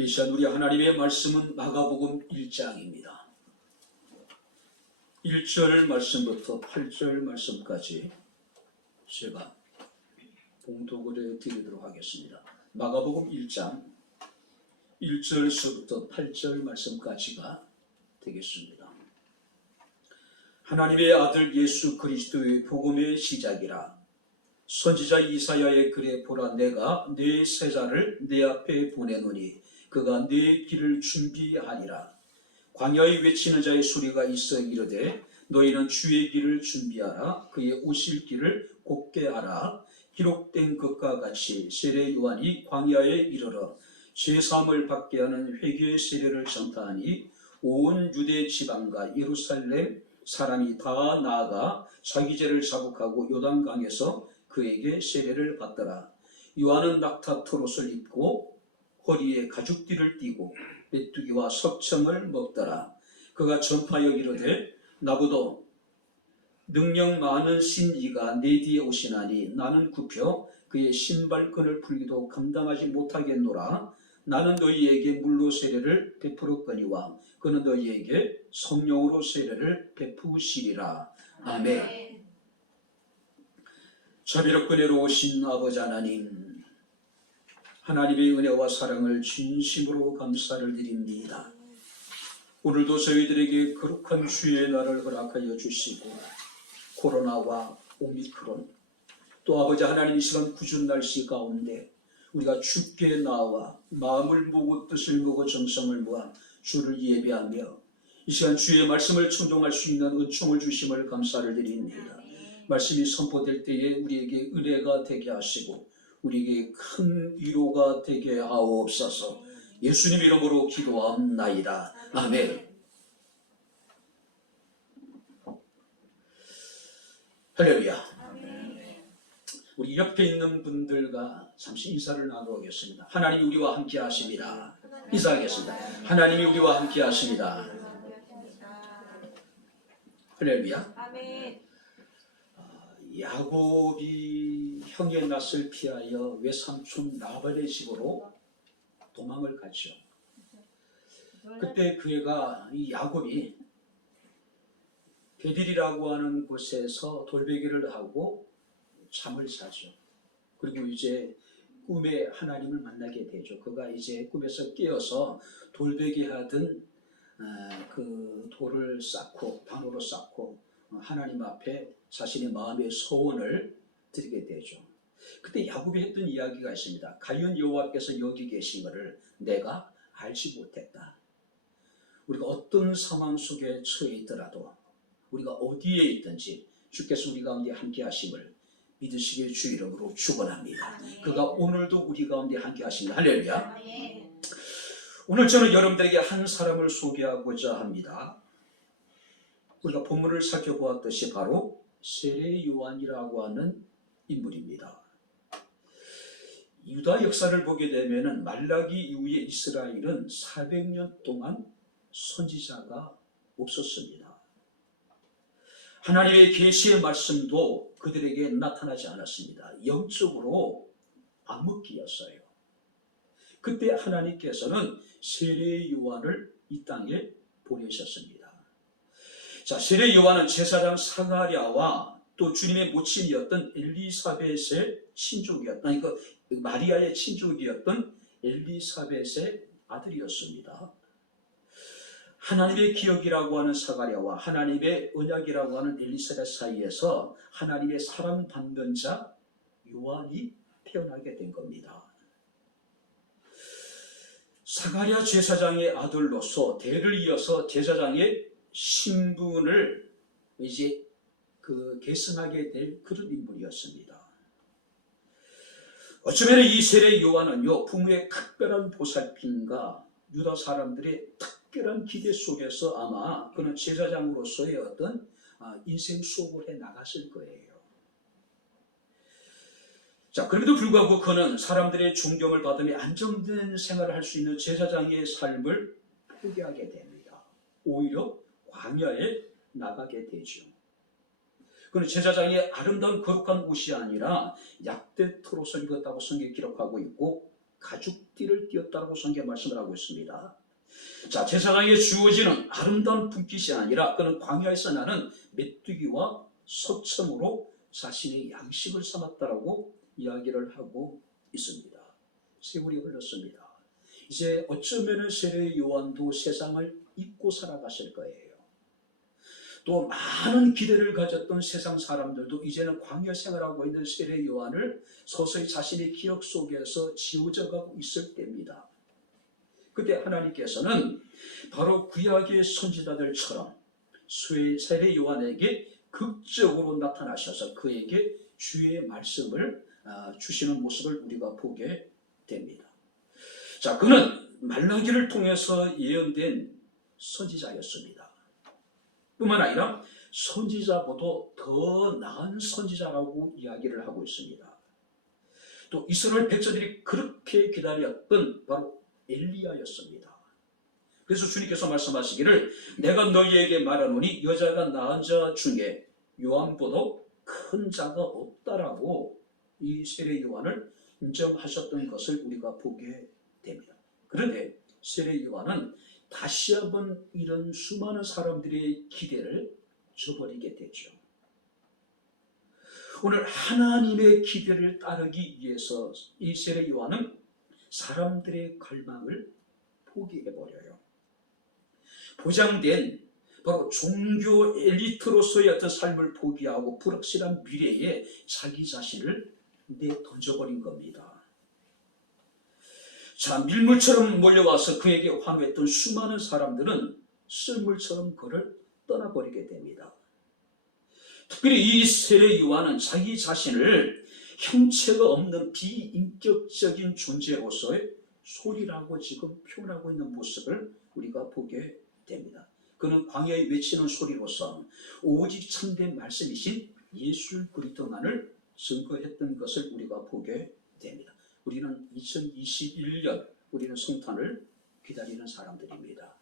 이 시간 우리 하나님의 말씀은 마가복음 1장입니다. 1절 말씀부터 8절 말씀까지 제가 봉독을 해드리도록 하겠습니다. 마가복음 1장 1절서부터 8절 말씀까지가 되겠습니다. 하나님의 아들 예수 그리스도의 복음의 시작이라. 선지자 이사야의 글에 보라, 내가 네 세자를 네 앞에 보내노니 그가 네 길을 준비하리라. 광야에 외치는 자의 소리가 있어 이르되 너희는 주의 길을 준비하라. 그의 오실 길을 곧게 하라. 기록된 것과 같이 세례 요한이 광야에 이르러 죄사함을 받게 하는 회개의 세례를 전파하니 온 유대 지방과 예루살렘 사람이 다 나아가 자기 죄를 자복하고 요단강에서 그에게 세례를 받더라. 요한은 낙타 털옷을 입고 허리에 가죽띠를 띠고 메뚜기와 석청을 먹더라. 그가 전파하여 이르되 나보다 능력 많은 신이가 내 뒤에 오시나니 나는 굽혀 그의 신발끈을 풀기도 감당하지 못하겠노라. 나는 너희에게 물로 세례를 베풀었거니와 그는 너희에게 성령으로 세례를 베푸시리라. 아멘. 자비롭고 은혜로우신 아버지 하나님, 하나님의 은혜와 사랑을 진심으로 감사를 드립니다. 오늘도 저희들에게 거룩한 주의 날을 허락하여 주시고 코로나와 오미크론 또 아버지 하나님 이 시간 궂은 날씨 가운데 우리가 주께 나와 마음을 모으고 뜻을 모으고 정성을 모아 주를 예배하며 이 시간 주의 말씀을 청종할 수 있는 은총을 주심을 감사를 드립니다. 말씀이 선포될 때에 우리에게 은혜가 되게 하시고 우리에게 큰 위로가 되게 하옵소서. 예수님 이름으로 기도합나이다. 아멘. 할렐루야. 우리 옆에 있는 분들과 잠시 인사를 나누겠습니다. 하나님이 우리와 함께 하십니다. 인사하겠습니다. 하나님이 우리와 함께 하십니다. 할렐루야. 아멘. 야곱이 형의 낯을 피하여 외삼촌 라반의 집으로 도망을 갔죠. 그때 이 야곱이 베델이라고 하는 곳에서 돌베개를 하고 잠을 자죠. 그리고 이제 꿈에 하나님을 만나게 되죠. 그가 이제 꿈에서 깨어서 돌베개 하던 그 돌을 쌓고 방으로 쌓고 하나님 앞에 자신의 마음의 소원을 드리게 되죠. 그때 야곱이 했던 이야기가 있습니다. 가연 여호와께서 여기 계신 것을 내가 알지 못했다. 우리가 어떤 상황 속에 처해 있더라도 우리가 어디에 있든지 주께서 우리 가운데 함께 하심을 믿으시길 주 이름으로 축원합니다. 그가 오늘도 우리 가운데 함께 하십니다. 할렐루야. 오늘 저는 여러분들에게 한 사람을 소개하고자 합니다. 우리가 본문을 살펴보았듯이 바로 세례 요한이라고 하는 인물입니다. 유다 역사를 보게 되면 말라기 이후에 이스라엘은 400년 동안 선지자가 없었습니다. 하나님의 계시의 말씀도 그들에게 나타나지 않았습니다. 영적으로 암흑기였어요. 그때 하나님께서는 세례 요한을 이 땅에 보내셨습니다. 자, 세례 요한은 제사장 사가랴와 또 주님의 모친이었던 엘리사벳의 친족이었던, 그러니까 마리아의 친족이었던 엘리사벳의 아들이었습니다. 하나님의 기억이라고 하는 사가랴와 하나님의 언약이라고 하는 엘리사벳 사이에서 하나님의 사랑받는 자 요한이 태어나게 된 겁니다. 사가랴 제사장의 아들로서 대를 이어서 제사장의 신분을 이제 계승하게 될 그런 인물이었습니다. 어쩌면 이 세례 요한은요, 부모의 특별한 보살핌과 유다 사람들의 특별한 기대 속에서 아마 그는 제사장으로서의 어떤 인생 수업을 해 나갔을 거예요. 자, 그럼에도 불구하고 그는 사람들의 존경을 받으며 안정된 생활을 할 수 있는 제사장의 삶을 포기하게 됩니다. 오히려 광야에 나가게 되죠. 그는 제사장의 아름다운 거룩한 옷이 아니라 약대 털옷을 입었다고 성경에 기록하고 있고 가죽띠를 띄었다고 성경 말씀을 하고 있습니다. 자, 제사장에게 주어지는 아름다운 분깃이 아니라 그는 광야에서 나는 메뚜기와 석청으로 자신의 양식을 삼았다라고 이야기를 하고 있습니다. 세월이 흘렀습니다. 이제 어쩌면 세례 요한도 세상을 잊고 살아가실 거예요. 또 많은 기대를 가졌던 세상 사람들도 이제는 광야 생활하고 있는 세례 요한을 서서히 자신의 기억 속에서 지워져 가고 있을 때입니다. 그때 하나님께서는 바로 구약의 선지자들처럼 세례 요한에게 극적으로 나타나셔서 그에게 주의 말씀을 주시는 모습을 우리가 보게 됩니다. 자, 그는 말라기를 통해서 예언된 선지자였습니다. 뿐만 아니라 선지자보다 더 나은 선지자라고 이야기를 하고 있습니다. 또 이스라엘 백성들이 그렇게 기다렸던 바로 엘리야였습니다. 그래서 주님께서 말씀하시기를 내가 너희에게 말하노니 여자가 낳은 자 중에 요한보다 큰 자가 없다라고 이 세례 요한을 인정하셨던 것을 우리가 보게 됩니다. 그런데 세례 요한은 다시 한번 이런 수많은 사람들의 기대를 저버리게 되죠. 오늘 하나님의 기대를 따르기 위해서 이 세례 요한은 사람들의 갈망을 포기해버려요. 보장된 바로 종교 엘리트로서의 어떤 삶을 포기하고 불확실한 미래에 자기 자신을 내던져버린 겁니다. 자, 밀물처럼 몰려와서 그에게 환호했던 수많은 사람들은 쓸물처럼 그를 떠나버리게 됩니다. 특별히 이 세례 요한은 자기 자신을 형체가 없는 비인격적인 존재로서의 소리라고 지금 표현하고 있는 모습을 우리가 보게 됩니다. 그는 광야에 외치는 소리로서 오직 참된 말씀이신 예수 그리스도만을 증거했던 것을 우리가 보게 됩니다. 우리는 2021년 우리는 성탄을 기다리는 사람들입니다.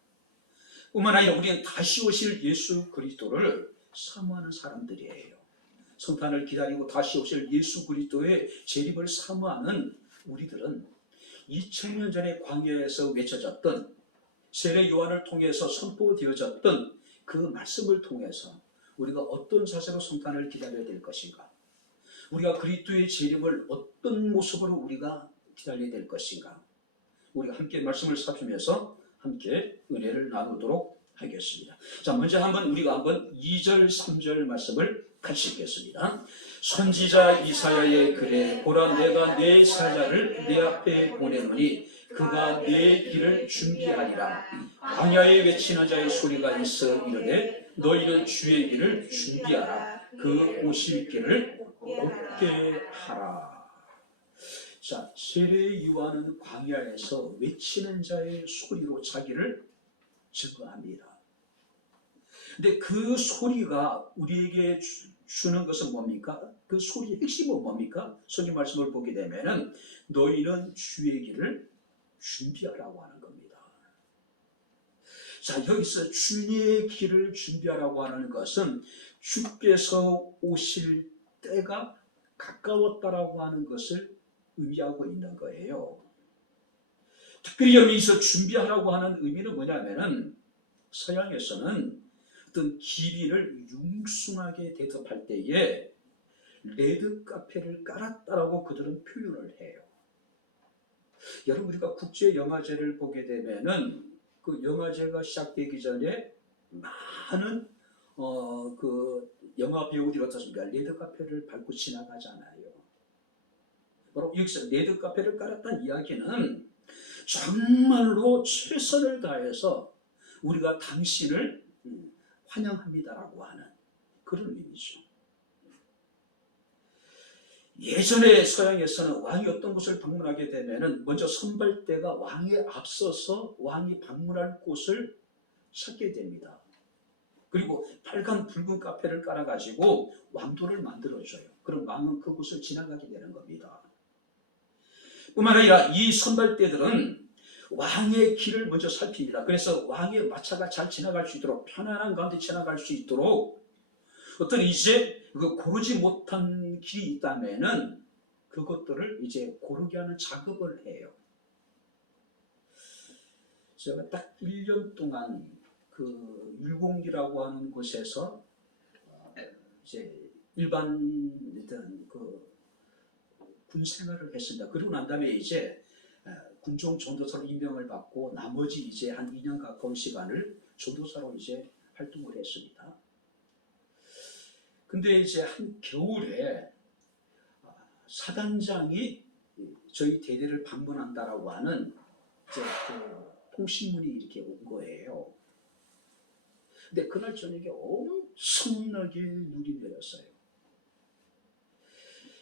뿐만 아니라 우리는 다시 오실 예수 그리스도를 사모하는 사람들이에요. 성탄을 기다리고 다시 오실 예수 그리스도의 재림을 사모하는 우리들은 2000년 전에 광야에서 외쳐졌던 세례 요한을 통해서 선포되어졌던 그 말씀을 통해서 우리가 어떤 자세로 성탄을 기다려야 될 것인가, 우리가 그리스도의 재림을 어떤 모습으로 우리가 기다려야 될 것인가, 우리가 함께 말씀을 살피면서 함께 은혜를 나누도록 하겠습니다. 자, 먼저 우리가 한번 2절 3절 말씀을 같이 읽겠습니다. 선지자 이사야의 글에 보라 내가 내 사자를 내 앞에 보내노니 그가 내 길을 준비하리라. 광야에 외치는 자의 소리가 있어 이르되 너희는 주의 길을 준비하라. 그 오실 길을 곱게 하라. 자, 세례 요한은 광야에서 외치는 자의 소리로 자기를 증거합니다. 근데 그 소리가 우리에게 주는 것은 뭡니까? 그 소리의 핵심은 뭡니까? 성경 말씀을 보게 되면은 너희는 주의 길을 준비하라고 하는 겁니다. 자, 여기서 주의 길을 준비하라고 하는 것은 주께서 오실 때가 가까웠다라고 하는 것을 의미하고 있는 거예요. 특별히 여기서 준비하라고 하는 의미는 뭐냐면은 서양에서는 어떤 기린을 융숭하게 대접할 때에 레드 카펫을 깔았다라고 그들은 표현을 해요. 여러분, 우리가 국제 영화제를 보게 되면은 그 영화제가 시작되기 전에 많은 그 영화 배우들이 어떻습니까? 레드 카펫을 밟고 지나가잖아요. 바로 여기서 레드 카펫을 깔았다는 이야기는 정말로 최선을 다해서 우리가 당신을 환영합니다라고 하는 그런 의미죠. 예전에 서양에서는 왕이 어떤 곳을 방문하게 되면은 먼저 선발대가 왕에 앞서서 왕이 방문할 곳을 찾게 됩니다. 그리고 빨간 붉은 카페를 깔아가지고 왕도를 만들어줘요. 그럼 왕은 그곳을 지나가게 되는 겁니다. 뿐만 아니라 이 선발대들은 왕의 길을 먼저 살핍니다. 그래서 왕의 마차가 잘 지나갈 수 있도록, 편안한 가운데 지나갈 수 있도록 어떤 이제 그 고르지 못한 길이 있다면은 그것들을 이제 고르게 하는 작업을 해요. 제가 딱 1년 동안 그 율곡리라고 하는 곳에서 이제 일반 그 군 생활을 했습니다. 그리고 난 다음에 이제 군종 전도사로 임명을 받고 나머지 이제 한 2년 가까운 시간을 전도사로 이제 활동을 했습니다. 근데 이제 한 겨울에 사단장이 저희 대대를 방문한다라고 하는 이제 그 통신문이 이렇게 온 거예요. 근데 그날 저녁에 엄청나게 눈이 내렸어요.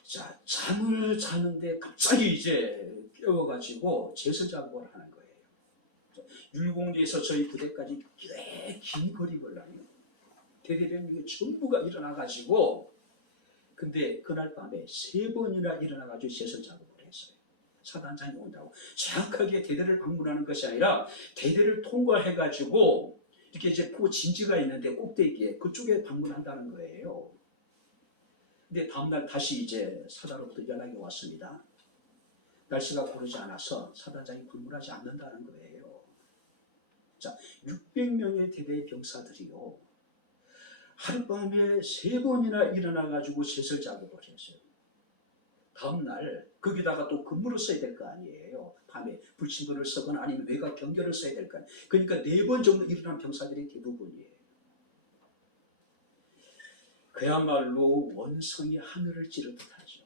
자, 잠을 자는데 갑자기 이제 깨워가지고 제설작업을 하는 거예요. 율곡리에서 저희 부대까지 꽤 긴 거리를 나요. 대대병력이 전부가 일어나가지고, 근데 그날 밤에 3번이나 일어나가지고 제설작업을 했어요. 사단장이 온다고. 정확하게 대대를 방문하는 것이 아니라 대대를 통과해가지고 이렇게 이제 포 진지가 있는데 꼭대기에 그쪽에 방문한다는 거예요. 근데 다음날 다시 이제 사단으로부터 연락이 왔습니다. 날씨가 고르지 않아서 사단장이 방문하지 않는다는 거예요. 자, 600명의 대대 병사들이요. 하룻밤에 3번이나 일어나가지고 제설 작업을 했어요. 다음날 거기다가 또 근무를 써야 될 거 아니에요. 밤에 불침번을 쓰거나 아니면 외곽 경계를 써야 될 거 아니에요. 그러니까 4번 정도 일어난 병사들이 대부분이에요. 그야말로 원성이 하늘을 찌르듯 하죠.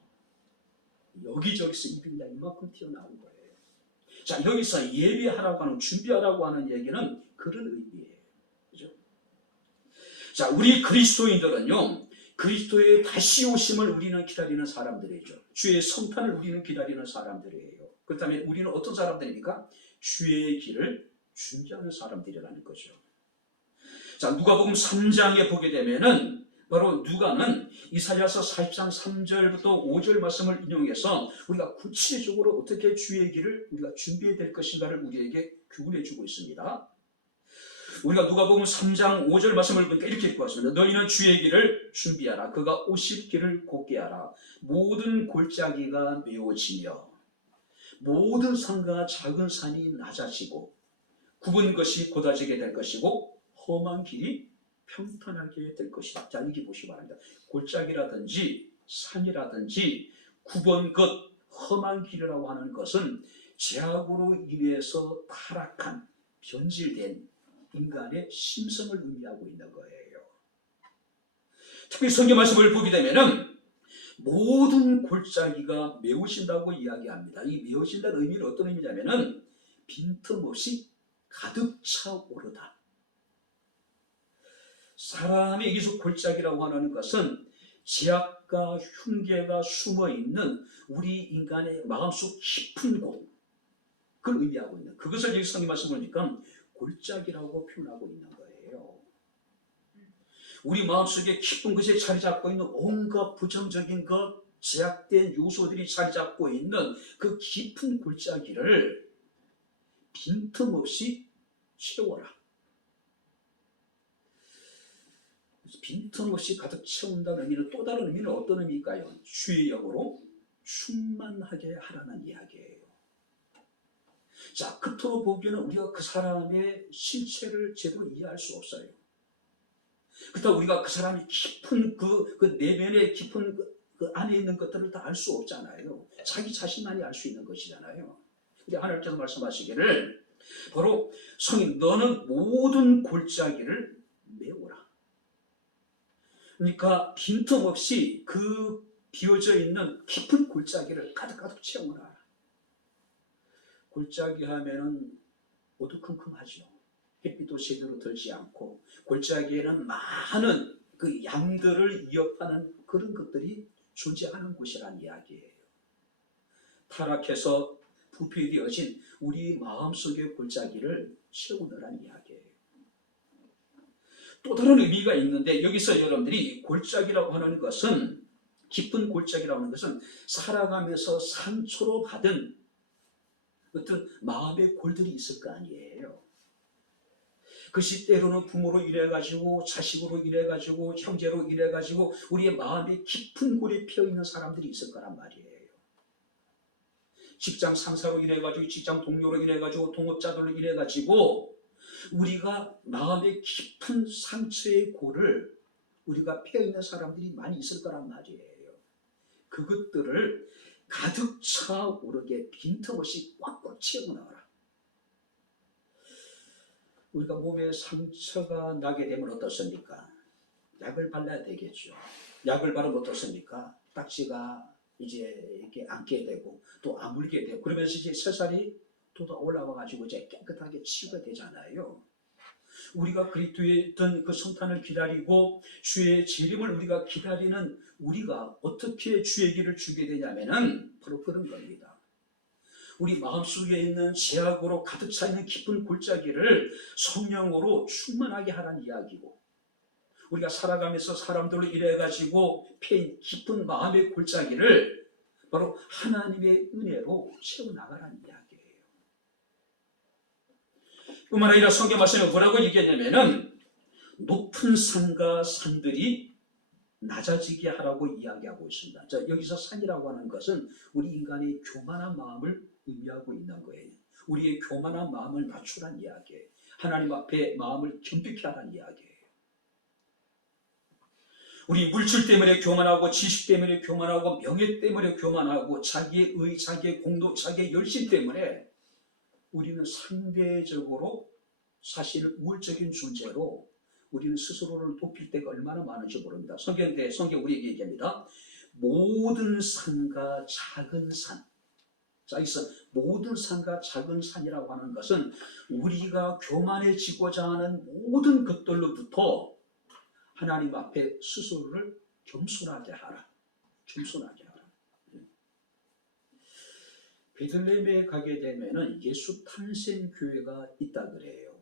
여기저기서 이병장이 이만큼 튀어나온 거예요. 자, 여기서 예비하라고 하는, 준비하라고 하는 얘기는 그런 의미예요. 그죠? 자, 우리 그리스도인들은요, 그리스도의 다시 오심을 우리는 기다리는 사람들이죠. 주의 성탄을 우리는 기다리는 사람들이에요. 그렇다면 우리는 어떤 사람들입니까? 주의 길을 준비하는 사람들이라는 거죠. 자, 누가복음 3장에 보게 되면은 바로 누가는 이사야서 40장 3절부터 5절 말씀을 인용해서 우리가 구체적으로 어떻게 주의 길을 우리가 준비해야 될 것인가를 우리에게 교훈해 주고 있습니다. 우리가 누가복음 3장 5절 말씀을 보니까 이렇게 읽고 왔습니다. 너희는 주의 길을 준비하라. 그가 오실 길을 곧게 하라. 모든 골짜기가 메워지며 모든 산과 작은 산이 낮아지고 굽은 것이 곧아지게 될 것이고 험한 길이 평탄하게 될 것이다. 자, 여기 보시기 바랍니다. 골짜기라든지 산이라든지 굽은 것, 험한 길이라고 하는 것은 죄악으로 인해서 타락한, 변질된 인간의 심성을 의미하고 있는 거예요. 특히 성경 말씀을 보게 되면은 모든 골짜기가 메우신다고 이야기합니다. 이 메우신다는 의미는 어떤 의미냐면은 빈틈없이 가득 차 오르다. 사람의 여기서 골짜기라고 하는 것은 죄악과 흉계가 숨어있는 우리 인간의 마음속 깊은 곳, 그걸 의미하고 있는, 그것을 여기 성경 말씀 보니까 골짜기라고 표현하고 있는 거예요. 우리 마음속에 깊은 것이 자리 잡고 있는 온갖 부정적인 것, 제약된 요소들이 자리 잡고 있는 그 깊은 골짜기를 빈틈없이 채워라. 빈틈없이 가득 채운다는 의미는 또 다른 의미는 어떤 의미일까요? 주의 영으로 충만하게 하라는 이야기예요. 자, 겉으로 보기에는 우리가 그 사람의 실체를 제대로 이해할 수 없어요. 그렇다고 우리가 그 사람이 깊은 그 내면의 깊은 그 안에 있는 것들을 다 알 수 없잖아요. 자기 자신만이 알 수 있는 것이잖아요. 근데 하나님께서 말씀하시기를 바로 성인 너는 모든 골짜기를 메워라. 그러니까 빈틈없이 그 비어져 있는 깊은 골짜기를 가득 채워라. 골짜기 하면은 어두컴컴하죠. 햇빛도 제대로 들지 않고 골짜기에는 많은 그 양들을 위협하는 그런 것들이 존재하는 곳이란 이야기예요. 타락해서 부패되어진 우리 마음속의 골짜기를 채우느란 이야기예요. 또 다른 의미가 있는데 여기서 여러분들이 골짜기라고 하는 것은 깊은 골짜기라고 하는 것은 살아가면서 상처로 받은 어떤 마음의 골들이 있을 거 아니에요. 그것이 때로는 부모로 인해가지고 자식으로 인해가지고 형제로 인해가지고 우리의 마음에 깊은 골이 피어있는 사람들이 있을 거란 말이에요. 직장 상사로 인해가지고, 직장 동료로 인해가지고, 동업자들로 인해가지고 우리가 마음의 깊은 상처의 골을 우리가 피어있는 사람들이 많이 있을 거란 말이에요. 그것들을 가득 차오르게 빈틈없이 꽉꽉 채우고 나가라. 우리가 몸에 상처가 나게 되면 어떻습니까? 약을 발라야 되겠죠. 약을 바르면 어떻습니까? 딱지가 이제 이렇게 앉게 되고 또 아물게 되고, 그러면서 이제 새살이 돋아 올라와가지고 이제 깨끗하게 치유가 되잖아요. 우리가 그리스도의 어떤 그 성탄을 기다리고 주의 재림을 우리가 기다리는 우리가 어떻게 주의 길을 주게 되냐면은 바로 그런 겁니다. 우리 마음속에 있는 죄악으로 가득 차 있는 깊은 골짜기를 성령으로 충만하게 하라는 이야기고, 우리가 살아가면서 사람들로 이래가지고 패인 깊은 마음의 골짜기를 바로 하나님의 은혜로 채워나가라는 이야기예요. 뿐만 아니라 성경 말씀에 뭐라고 얘기했냐면은 높은 산과 산들이 낮아지게 하라고 이야기하고 있습니다. 자, 여기서 산이라고 하는 것은 우리 인간의 교만한 마음을 의미하고 있는 거예요. 우리의 교만한 마음을 낮추라는 이야기예요. 하나님 앞에 마음을 겸비케 하라는 이야기예요. 우리 물질 때문에 교만하고, 지식 때문에 교만하고, 명예 때문에 교만하고, 자기의 의, 자기의 공도, 자기의 열심 때문에 우리는 상대적으로 사실 우월적인 존재로 우리는 스스로를 높일 때가 얼마나 많은지 모릅니다. 성경 우리에게 얘기합니다. 모든 산과 작은 산. 자, 여기서 모든 산과 작은 산이라고 하는 것은 우리가 교만해지고자 하는 모든 것들로부터 하나님 앞에 스스로를 겸손하게 하라. 겸손하게 하라. 베들레헴에 가게 되면은 예수 탄생 교회가 있다 그래요.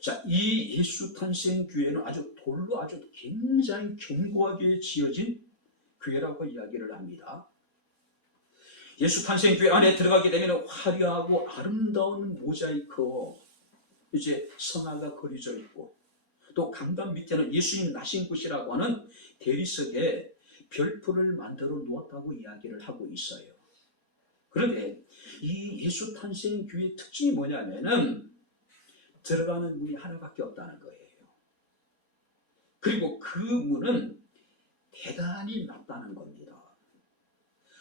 자, 이 예수 탄생 교회는 아주 돌로 아주 굉장히 견고하게 지어진 교회라고 이야기를 합니다. 예수 탄생 교회 안에 들어가게 되면 화려하고 아름다운 모자이크로 이제 성화가 그려져 있고, 또 강단 밑에는 예수님 나신 곳이라고 하는 대리석에 별표를 만들어 놓았다고 이야기를 하고 있어요. 그런데 이 예수 탄생 교회의 특징이 뭐냐면은 들어가는 문이 하나밖에 없다는 거예요. 그리고 그 문은 대단히 낮다는 겁니다.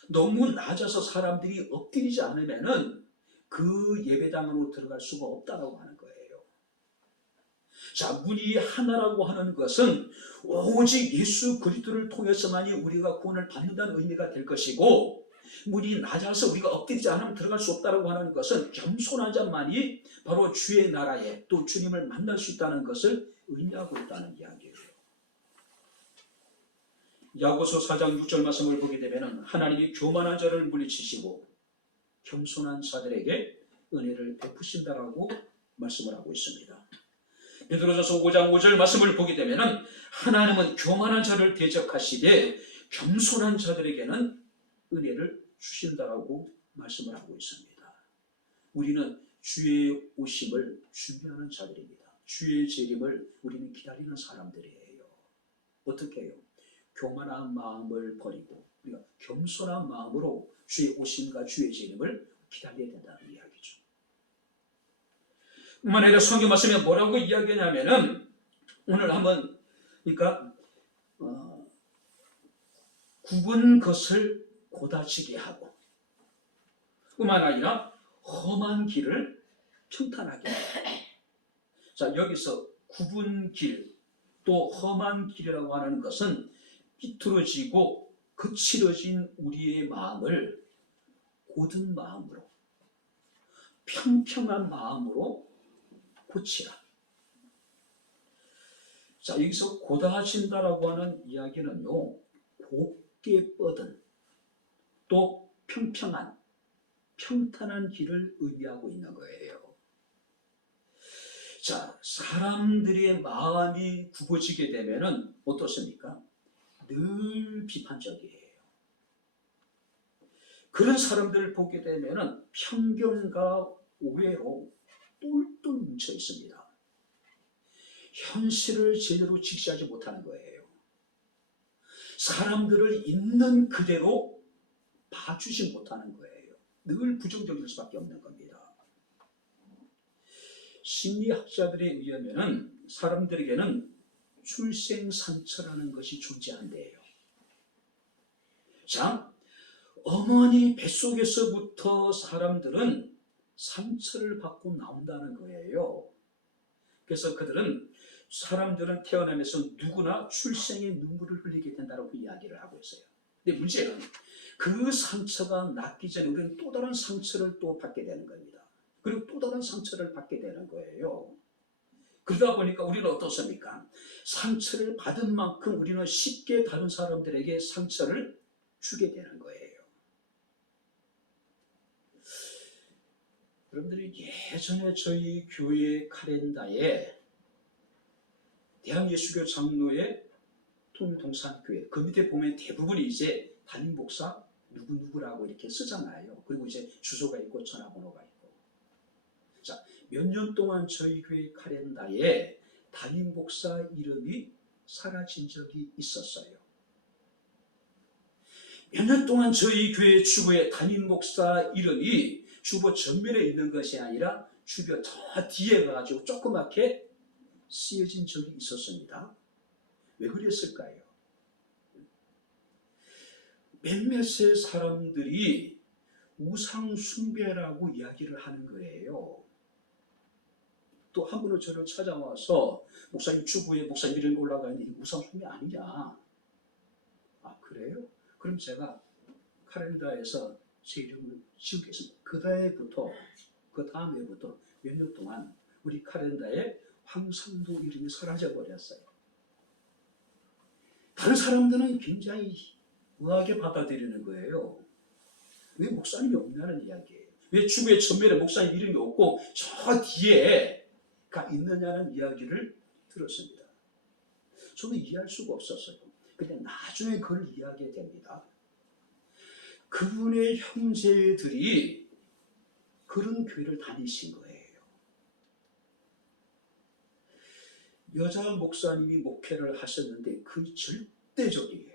너무 낮아서 사람들이 엎드리지 않으면은 그 예배당으로 들어갈 수가 없다고 하는 거예요. 자, 문이 하나라고 하는 것은 오직 예수 그리스도를 통해서만이 우리가 구원을 받는다는 의미가 될 것이고, 문이 낮아서 우리가 엎드리지 않으면 들어갈 수 없다고 하는 것은 겸손한 자만이 바로 주의 나라에 또 주님을 만날 수 있다는 것을 의미하고 있다는 이야기예요. 야고보서 4장 6절 말씀을 보게 되면 하나님이 교만한 자를 물리치시고 겸손한 자들에게 은혜를 베푸신다라고 말씀을 하고 있습니다. 베드로전서 5장 5절 말씀을 보게 되면 하나님은 교만한 자를 대적하시되 겸손한 자들에게는 은혜를 주신다라고 말씀을 하고 있습니다. 우리는 주의 오심을 준비하는 자들입니다. 주의 재림을 우리는 기다리는 사람들이에요. 어떻게 해요? 교만한 마음을 버리고 우리가 겸손한 마음으로 주의 오심과 주의 재림을 기다려야 된다는 이야기죠. 뿐만 아니라 성경 말씀에 뭐라고 이야기하냐면은 오늘 한번 그러니까 굽은 것을 고다지게 하고, 뿐만 아니라 험한 길을 평탄하게 하고. 자, 여기서 굽은 길, 또 험한 길이라고 하는 것은 삐뚤어지고 거칠어진 우리의 마음을 고든 마음으로, 평평한 마음으로 고치라. 자, 여기서 고다하신다라고 하는 이야기는요, 곱게 뻗은 또 평평한, 평탄한 길을 의미하고 있는 거예요. 자, 사람들의 마음이 굽어지게 되면은 어떻습니까? 늘 비판적이에요. 그런 사람들을 보게 되면은 편견과 오해로 똘똘 뭉쳐 있습니다. 현실을 제대로 직시하지 못하는 거예요. 사람들을 있는 그대로 봐주지 못하는 거예요. 늘 부정적일 수밖에 없는 겁니다. 심리학자들에 의하면 사람들에게는 출생상처라는 것이 존재한대요. 자, 어머니 뱃속에서부터 사람들은 상처를 받고 나온다는 거예요. 그래서 사람들은 태어나면서 누구나 출생의 눈물을 흘리게 된다고 이야기를 하고 있어요. 근데 문제는 그 상처가 낫기 전에 우리는 또 다른 상처를 또 받게 되는 겁니다. 그리고 또 다른 상처를 받게 되는 거예요. 그러다 보니까 우리는 어떻습니까? 상처를 받은 만큼 우리는 쉽게 다른 사람들에게 상처를 주게 되는 거예요. 여러분들이 예전에 저희 교회 카렌다에 대한예수교 장로의 통동산교회 그 밑에 보면 대부분이 이제 담임 목사 누구누구라고 이렇게 쓰잖아요. 그리고 이제 주소가 있고 전화번호가 있고. 자, 몇 년 동안 저희 교회 카렌다에 담임 목사 이름이 사라진 적이 있었어요. 몇 년 동안 저희 교회 주보에 담임 목사 이름이 주보 전면에 있는 것이 아니라 주변 저 뒤에 가가지고 조그맣게 쓰여진 적이 있었습니다. 왜 그랬을까요? 몇몇의 사람들이 우상 숭배라고 이야기를 하는 거예요. 또 한 분은 저를 찾아와서 목사님 주부에 목사님 이름이 올라가 있는데 우상 숭배 아니냐? 아 그래요? 그럼 제가 카렌다에서 제 이름을 지우겠습니다. 그 다음에부터 몇 년 동안 우리 카렌다에 황상도 이름이 사라져 버렸어요. 다른 사람들은 굉장히 의아하게 받아들이는 거예요. 왜 목사님이 없냐는 이야기예요. 왜 주부의 전면에 목사님 이름이 없고 저 뒤에가 있느냐는 이야기를 들었습니다. 저는 이해할 수가 없었어요. 근데 나중에 그걸 이해하게 됩니다. 그분의 형제들이 그런 교회를 다니신 거예요. 여자 목사님이 목회를 하셨는데 그게 절대적이에요.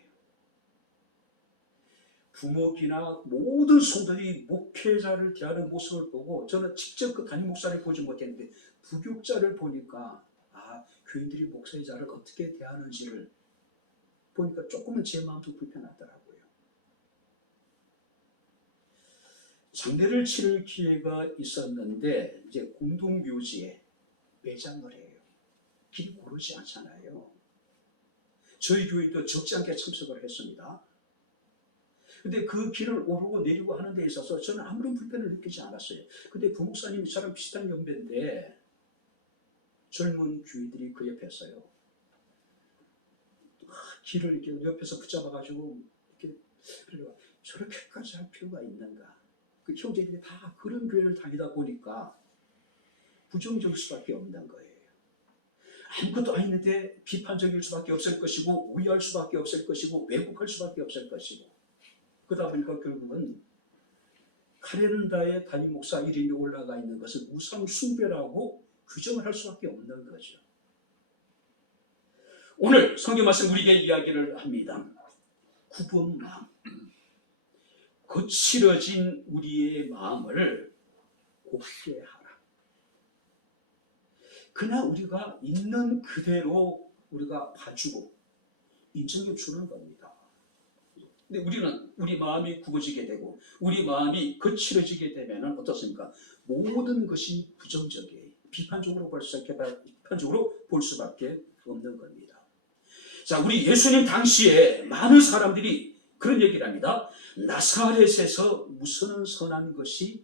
부목이나 모든 성도들이 목회자를 대하는 모습을 보고 저는 직접 그 담임 목사를 보지 못했는데 부교자를 보니까 교인들이 목회자를 어떻게 대하는지를 보니까 조금은 제 마음도 불편하더라고요. 장례를 치를 기회가 있었는데 이제 공동묘지에 매장을 해요. 길이 고르지 않잖아요. 저희 교회도 적지 않게 참석을 했습니다. 근데 그 길을 오르고 내리고 하는 데 있어서 저는 아무런 불편을 느끼지 않았어요. 근데 부목사님이 저랑 비슷한 연배인데 젊은 교인들이 그 옆에 있어요. 길을 이렇게 옆에서 붙잡아가지고 이렇게 그래요. 저렇게까지 할 필요가 있는가? 그 형제들이 다 그런 교회를 다니다 보니까 부정적일 수밖에 없는 거예요. 아무것도 아닌데 비판적일 수밖에 없을 것이고 우려할 수밖에 없을 것이고 왜곡할 수밖에 없을 것이고 그러다 보니까 결국은 카렌다의 담임 목사 이름이 올라가 있는 것을 우상 숭배라고 규정을 할 수밖에 없는 거죠. 오늘 성경 말씀 우리에게 이야기를 합니다. 굽은 마음, 거칠어진 우리의 마음을 곱게 하라. 그냥 우리가 있는 그대로 우리가 봐주고 인정해 주는 겁니다. 근데 우리는 우리 마음이 굽어지게 되고 우리 마음이 거칠어지게 되면 어떻습니까? 모든 것이 부정적이에요. 비판적으로 볼 수밖에 없는 겁니다. 자, 우리 예수님 당시에 많은 사람들이 그런 얘기를 합니다. 나사렛에서 무슨 선한 것이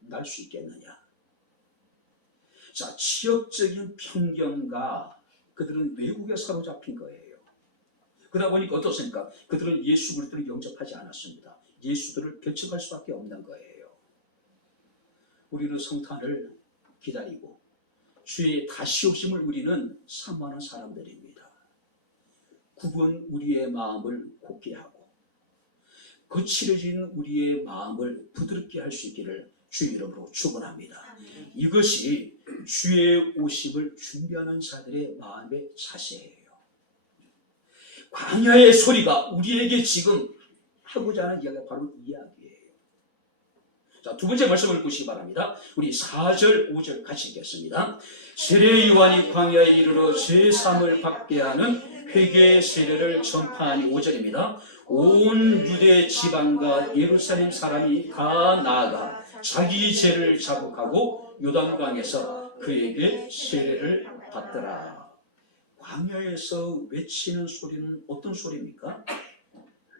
날 수 있겠느냐. 자, 지역적인 편견과 그들은 외국에 사로잡힌 거예요. 그러다 보니까 어떻습니까? 그들은 예수 그리스도를 영접하지 않았습니다. 예수들을 배척할 수밖에 없는 거예요. 우리는 성탄을 기다리고 주의 다시 오심을 우리는 사모하는 사람들입니다. 굽은 우리의 마음을 곱게 하고 거칠어진 우리의 마음을 부드럽게 할 수 있기를 주의 이름으로 축원합니다. 이것이 주의 오심을 준비하는 자들의 마음의 자세예요. 광야의 소리가 우리에게 지금 하고자 하는 이야기가 바로 이 이야기예요. 자, 두 번째 말씀을 보시기 바랍니다. 우리 4절, 5절 같이 읽겠습니다. 세례 요한이 광야에 이르러 제3을 받게 하는 회개의 세례를 전파하니 5절입니다. 온 유대 지방과 예루살렘 사람이 다 나아가 자기 죄를 자복하고 요단강에서 그에게 세례를 받더라. 광야에서 외치는 소리는 어떤 소리입니까?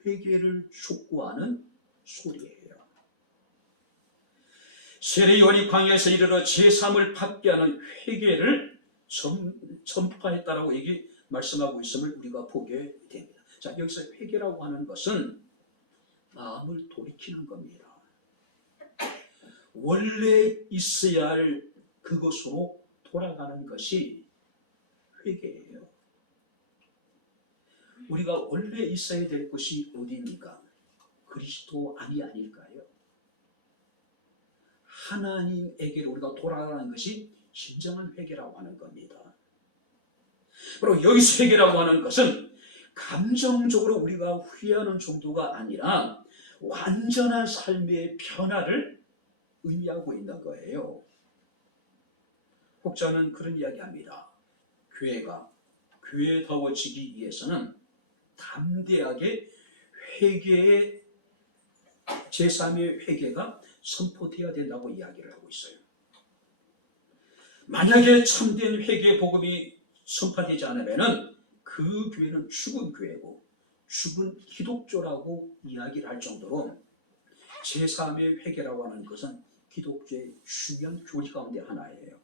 회개를 촉구하는 소리예요. 세례 요한이 광야에서 이르러 제3을 받게 하는 회개를 전파했다라고 말씀하고 있음을 우리가 보게 됩니다. 자, 여기서 회개라고 하는 것은 마음을 돌이키는 겁니다. 원래 있어야 할 그것으로 돌아가는 것이 회개예요. 우리가 원래 있어야 될 것이 어디입니까? 그리스도 안이 아닐까요? 하나님에게로 우리가 돌아가는 것이 진정한 회개라고 하는 겁니다. 그리고 여기서 회개라고 하는 것은 감정적으로 우리가 후회하는 정도가 아니라 완전한 삶의 변화를 의미하고 있는 거예요. 혹자는 그런 이야기합니다. 교회가 교회다워지기 위해서는 담대하게 회개의 제3의 회개가 선포되어야 된다고 이야기를 하고 있어요. 만약에 참된 회개 복음이 선포되지 않으면 그 교회는 죽은 교회고 죽은 기독교라고 이야기를 할 정도로 제3의 회개라고 하는 것은 기독교의 중요한 교리 가운데 하나예요.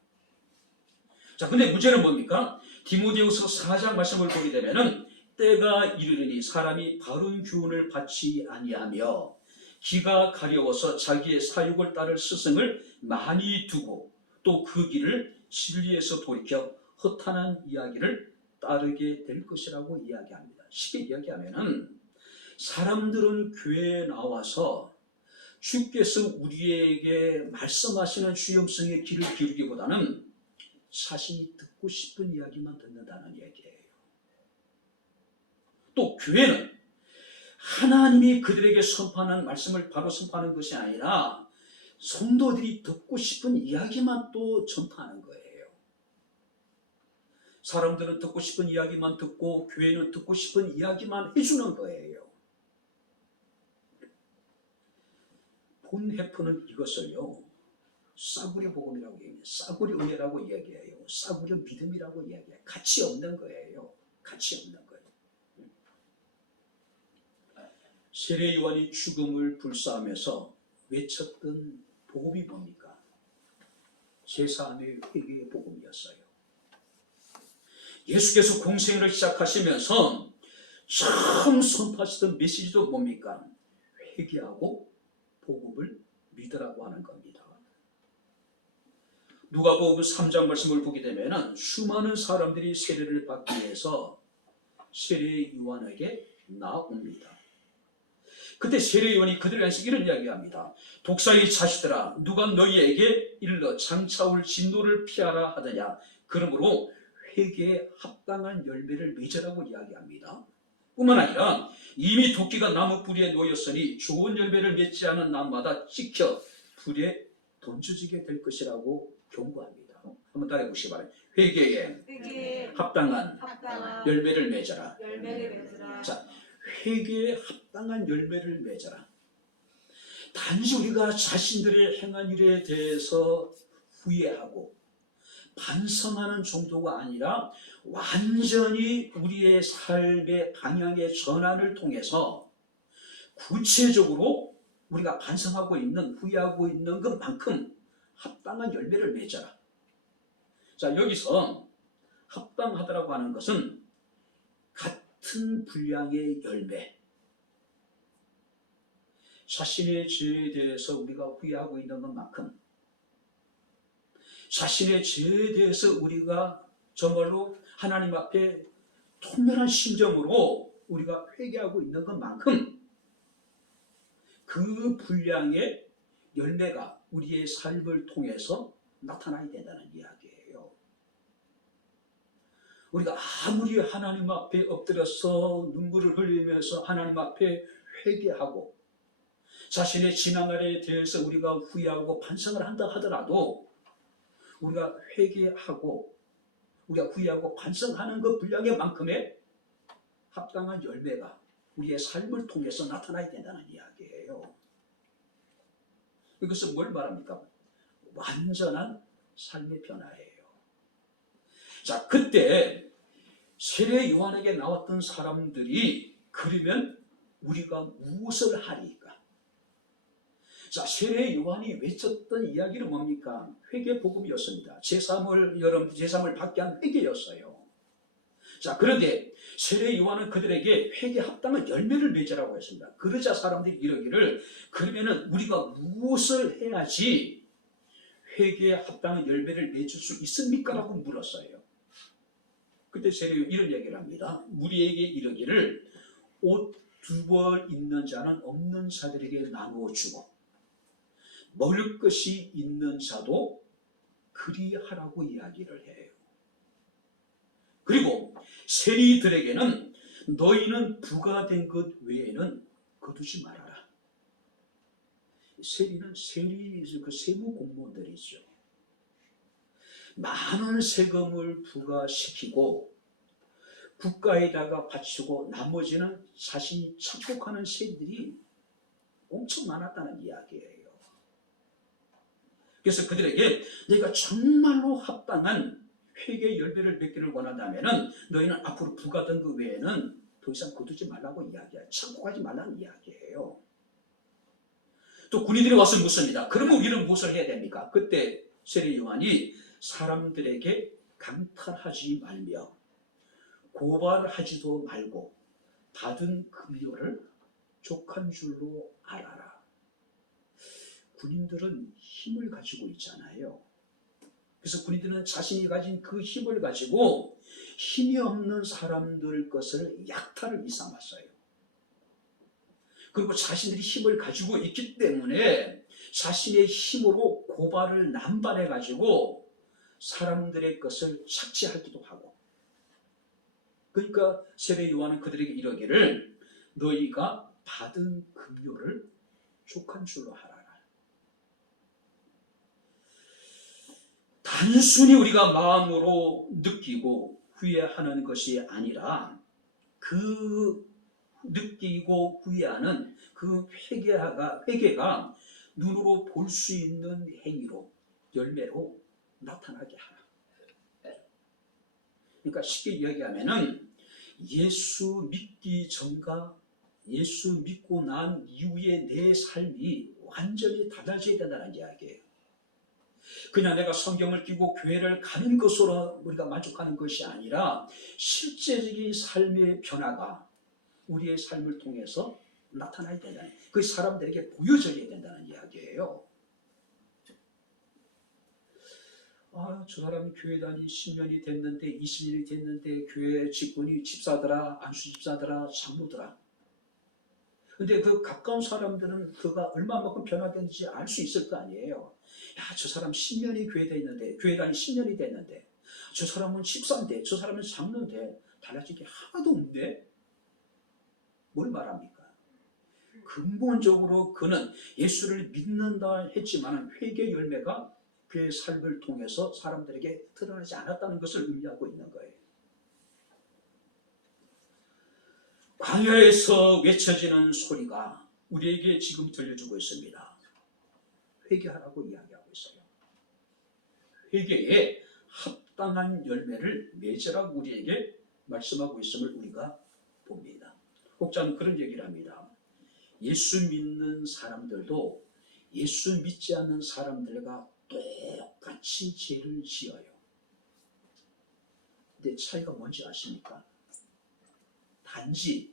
자, 근데 문제는 뭡니까? 디모데후서 4장 말씀을 보게 되면은 때가 이르리니 사람이 바른 교훈을 받지 아니하며 기가 가려워서 자기의 사욕을 따를 스승을 많이 두고 또 그 길을 진리에서 돌이켜 허탄한 이야기를 따르게 될 것이라고 이야기합니다. 쉽게 이야기하면은 사람들은 교회에 나와서 주께서 우리에게 말씀하시는 주염성의 귀를 기울이기보다는 자신이 듣고 싶은 이야기만 듣는다는 얘기예요. 또 교회는 하나님이 그들에게 선포하는 말씀을 바로 선포하는 것이 아니라 성도들이 듣고 싶은 이야기만 또 전파하는 거예요. 사람들은 듣고 싶은 이야기만 듣고 교회는 듣고 싶은 이야기만 해주는 거예요. 본해프는 이것을요, 싸구려 복음이라고 얘기해요. 싸구려 은혜라고 이야기해요. 싸구려 믿음이라고 이야기해요. 가치 없는 거예요. 가치 없는 거예요. 세례 요한이 죽음을 불사하면서 외쳤던 복음이 뭡니까? 제3의 회개의 복음이었어요. 예수께서 공생애를 시작하시면서 처음 선포하시던 메시지도 뭡니까? 회개하고 복음을 믿으라고 하는 겁니다. 누가복음 3장 말씀을 보게 되면 수많은 사람들이 세례를 받기 위해서 세례 요한에게 나옵니다. 그때 세례 요한이 그들을 향해서 이런 이야기합니다. 독사의 자식들아, 누가 너희에게 일러 장차올 진노를 피하라 하더냐. 그러므로 회개에 합당한 열매를 맺으라고 이야기합니다. 뿐만 아니라 이미 도끼가 나무 뿌리에 놓였으니 좋은 열매를 맺지 않은 나무마다 찍혀 불에 던져지게 될 것이라고 경고합니다. 한번 따라해 보시기 바랍니다. 회개에 합당한 열매를 맺어라. 자, 회개에 합당한 열매를 맺어라. 단지 우리가 자신들의 행한 일에 대해서 후회하고 반성하는 정도가 아니라 완전히 우리의 삶의 방향의 전환을 통해서 구체적으로 우리가 반성하고 있는, 후회하고 있는 것만큼 합당한 열매를 맺어라. 자, 여기서 합당하다라고 하는 것은 같은 분량의 열매, 자신의 죄에 대해서 우리가 후회하고 있는 것만큼, 자신의 죄에 대해서 우리가 정말로 하나님 앞에 통렬한 심정으로 우리가 회개하고 있는 것만큼 그 분량의 열매가 우리의 삶을 통해서 나타나야 된다는 이야기예요. 우리가 아무리 하나님 앞에 엎드려서 눈물을 흘리면서 하나님 앞에 회개하고 자신의 지난날에 대해서 우리가 후회하고 반성을 한다 하더라도 우리가 회개하고 우리가 후회하고 반성하는 그 분량의 만큼의 합당한 열매가 우리의 삶을 통해서 나타나야 된다는 이야기예요. 이것은 뭘 말합니까? 완전한 삶의 변화예요. 자, 그때 세례 요한에게 나왔던 사람들이 그러면 우리가 무엇을 하리까? 자, 세례 요한이 외쳤던 이야기는 뭡니까? 회개 복음이었습니다. 제3을 받게 한 회개였어요. 자, 그런데 세례 요한은 그들에게 회개 합당한 열매를 맺으라고 했습니다. 그러자 사람들이 이러기를 그러면은 우리가 무엇을 해야지 회개에 합당한 열매를 맺을 수 있습니까? 라고 물었어요. 그때 세례 요한이 이런 얘기를 합니다. 무리에게 이르기를 옷 2벌 있는 자는 없는 자들에게 나누어 주고 먹을 것이 있는 자도 그리하라고 이야기를 해요. 그리고 세리들에게는 너희는 부과된 것 외에는 거두지 말아라. 세리는 그 세무 공무원들이죠. 많은 세금을 부과시키고 국가에다가 바치고 나머지는 자신이 착복하는 세리들이 엄청 많았다는 이야기예요. 그래서 그들에게 내가 정말로 합당한 회개의 열매를 맺기를 원한다면 너희는 앞으로 부과된 그 외에는 더 이상 거두지 말라고 이야기해요. 착복하지 말라는 이야기예요. 또 군인들이 와서 묻습니다. 그러면 우리는 무엇을 해야 됩니까? 그때 세례 요한이 사람들에게 강탈하지 말며 고발하지도 말고 받은 급료를 족한 줄로 알아라. 군인들은 힘을 가지고 있잖아요. 그래서 군인들은 자신이 가진 그 힘을 가지고 힘이 없는 사람들 것을 약탈을 일삼았어요. 그리고 자신들이 힘을 가지고 있기 때문에 자신의 힘으로 고발을 남발해 가지고 사람들의 것을 착취하기도 하고, 그러니까 세례 요한은 그들에게 이러기를 너희가 받은 급료를 족한 줄로 하라. 단순히 우리가 마음으로 느끼고 후회하는 것이 아니라 그 느끼고 후회하는 그 회개가 눈으로 볼 수 있는 행위로 열매로 나타나게 하라. 그러니까 쉽게 이야기하면은 예수 믿기 전과 예수 믿고 난 이후의 내 삶이 완전히 달라져야 된다는 이야기예요. 그냥 내가 성경을 끼고 교회를 가는 것으로 우리가 만족하는 것이 아니라 실제적인 삶의 변화가 우리의 삶을 통해서 나타나야 된다는, 그 사람들에게 보여져야 된다는 이야기예요. 저 사람이 교회 다니 10년이 됐는데 20년이 됐는데 교회 직분이 집사더라, 안수 집사더라, 장로더라. 근데 그 가까운 사람들은 그가 얼마만큼 변화된지 알 수 있을 거 아니에요. 야, 저 사람 10년이 교회 다녔는데, 교회 다니 10년이 됐는데, 저 사람은 집사인데, 저 사람은 장로인데, 달라진 게 하나도 없는데? 뭘 말합니까? 근본적으로 그는 예수를 믿는다 했지만 회개 열매가 그의 삶을 통해서 사람들에게 드러나지 않았다는 것을 의미하고 있는 거예요. 광야에서 외쳐지는 소리가 우리에게 지금 들려주고 있습니다. 회개하라고 이야기하고 있어요. 회개에 합당한 열매를 맺으라고 우리에게 말씀하고 있음을 우리가 봅니다. 혹자는 그런 얘기를 합니다. 예수 믿는 사람들도 예수 믿지 않는 사람들과 똑같이 죄를 지어요. 근데 차이가 뭔지 아십니까? 단지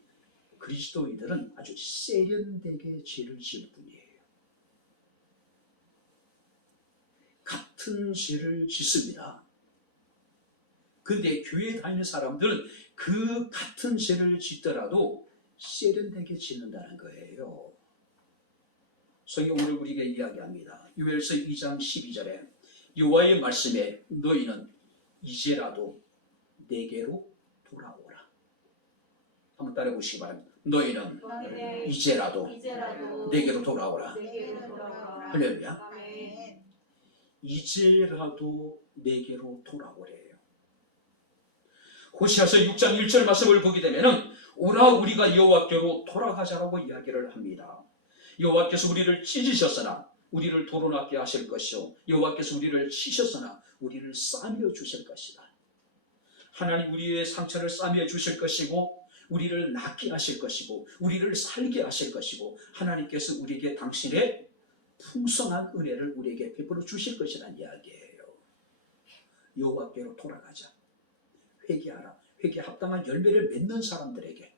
그리스도인들은 아주 세련되게 죄를 지을 뿐이에요. 같은 죄를 짓습니다. 그런데 교회에 다니는 사람들은 그 같은 죄를 짓더라도 세련되게 짓는다는 거예요. 성경을 우리에게 이야기합니다. 요엘서 2장 12절에 여호와의 말씀에 너희는 이제라도 내게로 돌아오라. 한번 따라해 보시기 바랍니다. 너희는 이제라도 내게로 돌아오라. 할렐루야. 아멘. 이제라도 내게로 돌아오래요. 호시아서 6장 1절 말씀을 보게 되면은 오라 우리가 여호와께로 돌아가자라고 이야기를 합니다. 여호와께서 우리를 찢으셨으나 우리를 도로나게 하실 것이요 여호와께서 우리를 치셨으나 우리를 싸매어 주실 것이다. 하나님 우리의 상처를 싸매어 주실 것이고 우리를 낫게 하실 것이고 우리를 살게 하실 것이고 하나님께서 우리에게 당신의 풍성한 은혜를 우리에게 베풀어 주실 것이라는 이야기예요. 여호와께로 돌아가자. 회개하라. 회개에 합당한 열매를 맺는 사람들에게.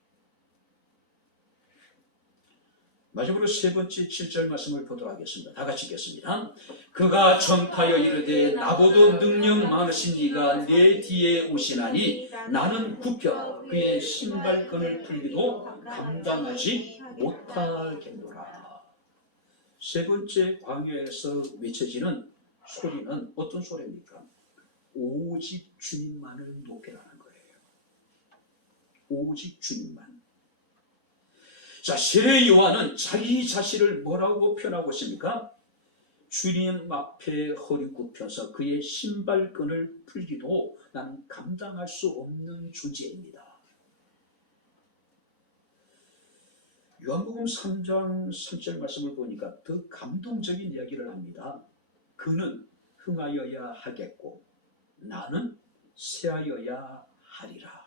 마지막으로 세 번째 7절 말씀을 보도록 하겠습니다. 다 같이 읽겠습니다. 그가 전파하여 이르되 나보다 능력 많으신 이가 내 뒤에 오시나니 나는 굽혀 그의 신발끈을 풀기도 감당하지 못하겠노라. 세 번째 광야에서 외쳐지는 소리는 어떤 소리입니까? 오직 주님만을 높이라는 거예요. 오직 주님만. 자, 세례 요한은 자기 자신을 뭐라고 표현하고 있습니까? 주님 앞에 허리 굽혀서 그의 신발끈을 풀기도 나는 감당할 수 없는 존재입니다. 요한복음 3장 3절 말씀을 보니까 더 감동적인 이야기를 합니다. 그는 흥하여야 하겠고 나는 쇠하여야 하리라.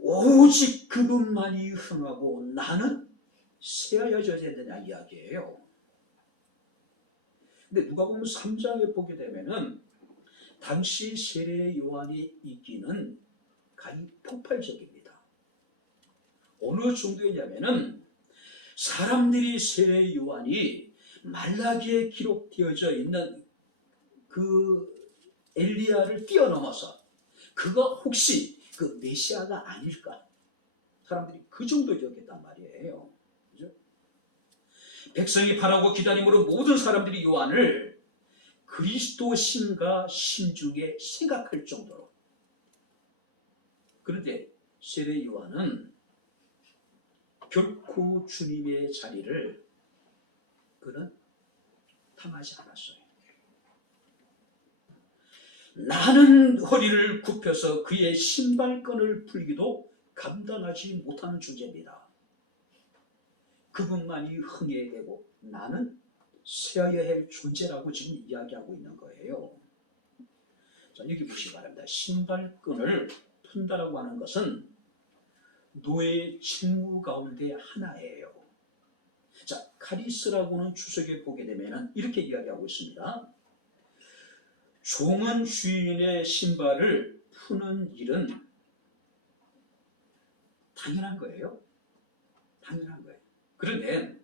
오직 그분만이 흥하고 나는 쇠하여져야 된다는 이야기예요. 근데 누가복음 3장에 보게 되면은 당시 세례 요한의 인기는 가히 폭발적입니다. 어느 정도였냐면은 사람들이 세례 요한이 말라기에 기록되어져 있는 그 엘리야를 뛰어넘어서 그가 혹시 그 메시아가 아닐까? 사람들이 그 정도 여겼단 말이에요. 그죠? 백성이 바라고 기다림으로 모든 사람들이 요한을 그리스도 신과 신중에 생각할 정도로. 그런데 세례 요한은 결코 주님의 자리를 그는 탐하지 않았어요. 나는 허리를 굽혀서 그의 신발끈을 풀기도 감당하지 못하는 존재입니다. 그분만이 흥해야 되고 나는 쇠하여야 할 존재라고 지금 이야기하고 있는 거예요. 자, 여기 보시기 바랍니다. 신발끈을 푼다라고 하는 것은 노예 직무 가운데 하나예요. 자, 카리스라고는 주석에 보게 되면 이렇게 이야기하고 있습니다. 종은 주인의 신발을 푸는 일은 당연한 거예요. 당연한 거예요. 그런데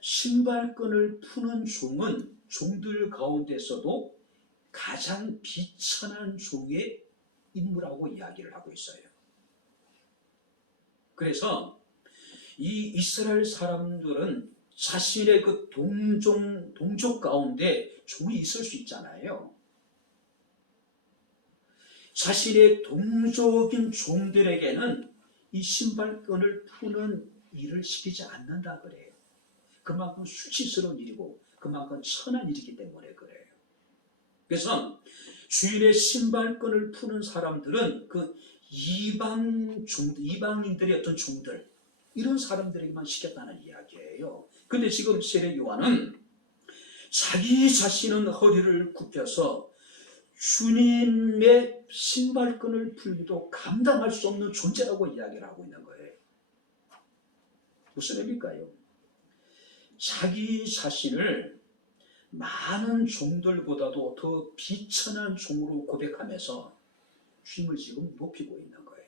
신발끈을 푸는 종은 종들 가운데서도 가장 비천한 종의 인물하고 이야기를 하고 있어요. 그래서 이 이스라엘 사람들은 자신의 그 동족 가운데 종이 있을 수 있잖아요. 자신의 동족인 종들에게는 이 신발끈을 푸는 일을 시키지 않는다 그래요. 그만큼 수치스러운 일이고 그만큼 천한 일이기 때문에 그래요. 그래서 주인의 신발끈을 푸는 사람들은 그 이방인들의 어떤 종들 이런 사람들에게만 시켰다는 이야기예요. 근데 지금 세례 요한은 자기 자신은 허리를 굽혀서 주님의 신발끈을 풀기도 감당할 수 없는 존재라고 이야기를 하고 있는 거예요. 무슨 의미일까요? 자기 자신을 많은 종들보다도 더 비천한 종으로 고백하면서 주님을 지금 높이고 있는 거예요.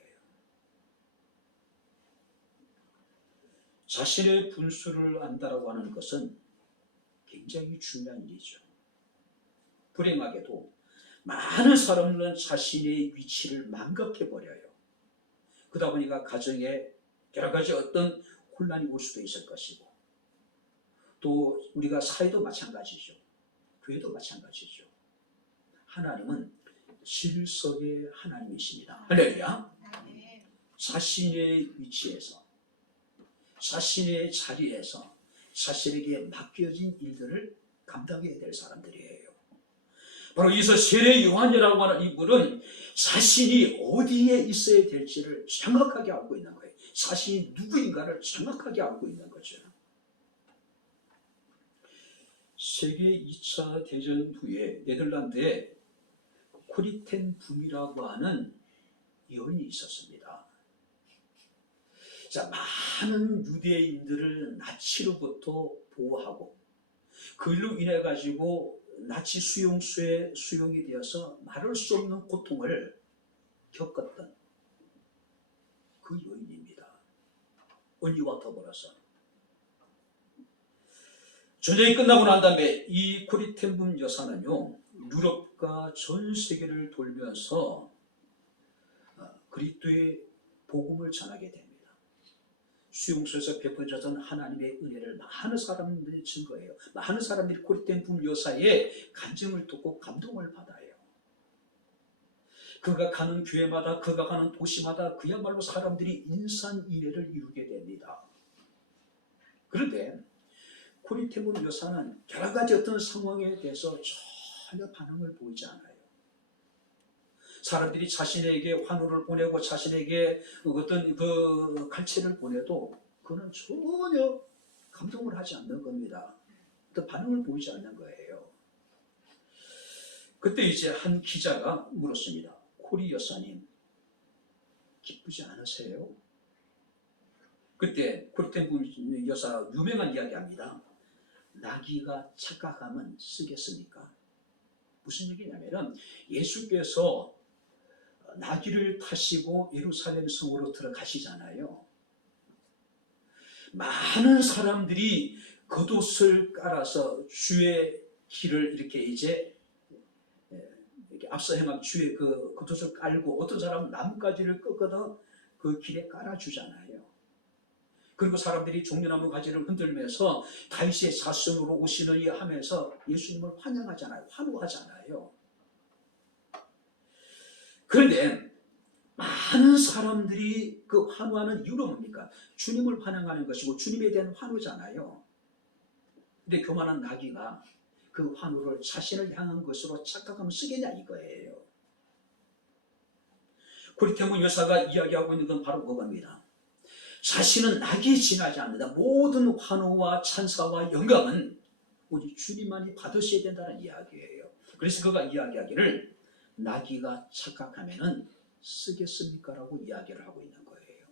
자신의 분수를 안다라고 하는 것은 굉장히 중요한 일이죠. 불행하게도 많은 사람들은 자신의 위치를 망각해버려요. 그러다 보니까 가정에 여러 가지 어떤 혼란이 올 수도 있을 것이고 또 우리가 사회도 마찬가지죠. 교회도 마찬가지죠. 하나님은 질서의 하나님이십니다. 할렐루야. 자신의 위치에서, 자신의 자리에서 자신에게 맡겨진 일들을 감당해야 될 사람들이에요. 바로 여기서 세례 요한이라고 하는 이분은 자신이 어디에 있어야 될지를 정확하게 알고 있는 거예요. 자신이 누구인가를 정확하게 알고 있는 거죠. 세계 2차 대전 후에 네덜란드에 코리텐 붐이라고 하는 여인이 있었습니다. 자, 많은 유대인들을 나치로부터 보호하고 그로 인해 가지고 나치 수용소에 수용이 되어서 말할 수 없는 고통을 겪었던 그 여인입니다. 언니와 더불어서 전쟁이 끝나고 난 다음에 이 코리텐붐 여사는요, 유럽과 전 세계를 돌면서 그리스도의 복음을 전하게 됩니다. 수용소에서 베풀어졌던 하나님의 은혜를 많은 사람들이 증거해요. 많은 사람들이 코리텐붐 여사의 간증을 듣고 감동을 받아요. 그가 가는 교회마다, 그가 가는 도시마다 그야말로 사람들이 인산인해를 이루게 됩니다. 그런데 코리텐붐 여사는 여러 가지 어떤 상황에 대해서 전혀 반응을 보이지 않아요. 사람들이 자신에게 환호를 보내고 자신에게 어떤 그 갈채를 보내도 그는 전혀 감동을 하지 않는 겁니다. 어떤 반응을 보이지 않는 거예요. 그때 이제 한 기자가 물었습니다. 코리 여사님, 기쁘지 않으세요? 그때 코리텐붐 여사 유명한 이야기합니다. 나귀가 착각하면 쓰겠습니까? 무슨 얘기냐면 예수께서 나귀를 타시고 예루살렘 성으로 들어가시잖아요. 많은 사람들이 겉옷을 깔아서 주의 길을 이렇게 이제 이렇게 앞서 행한 주의 그 겉옷을 깔고 어떤 사람은 나뭇가지를 꺾어서 그 길에 깔아주잖아요. 그리고 사람들이 종려나무 가지를 흔들면서 다윗의 자손으로 오시느니 하면서 예수님을 환영하잖아요. 환호하잖아요. 그런데 많은 사람들이 그 환호하는 이유는 뭡니까? 주님을 환영하는 것이고 주님에 대한 환호잖아요. 근데 교만한 나귀가 그 환호를 자신을 향한 것으로 착각하면 쓰겠냐 이거예요. 코리텐붐 여사가 이야기하고 있는 건 바로 그겁니다. 자신은 낙이 지나지 않는다. 모든 환호와 찬사와 영광은 우리 주님만이 받으셔야 된다는 이야기예요. 그래서 그가 이야기하기를 나귀가 착각하면은 쓰겠습니까? 라고 이야기를 하고 있는 거예요.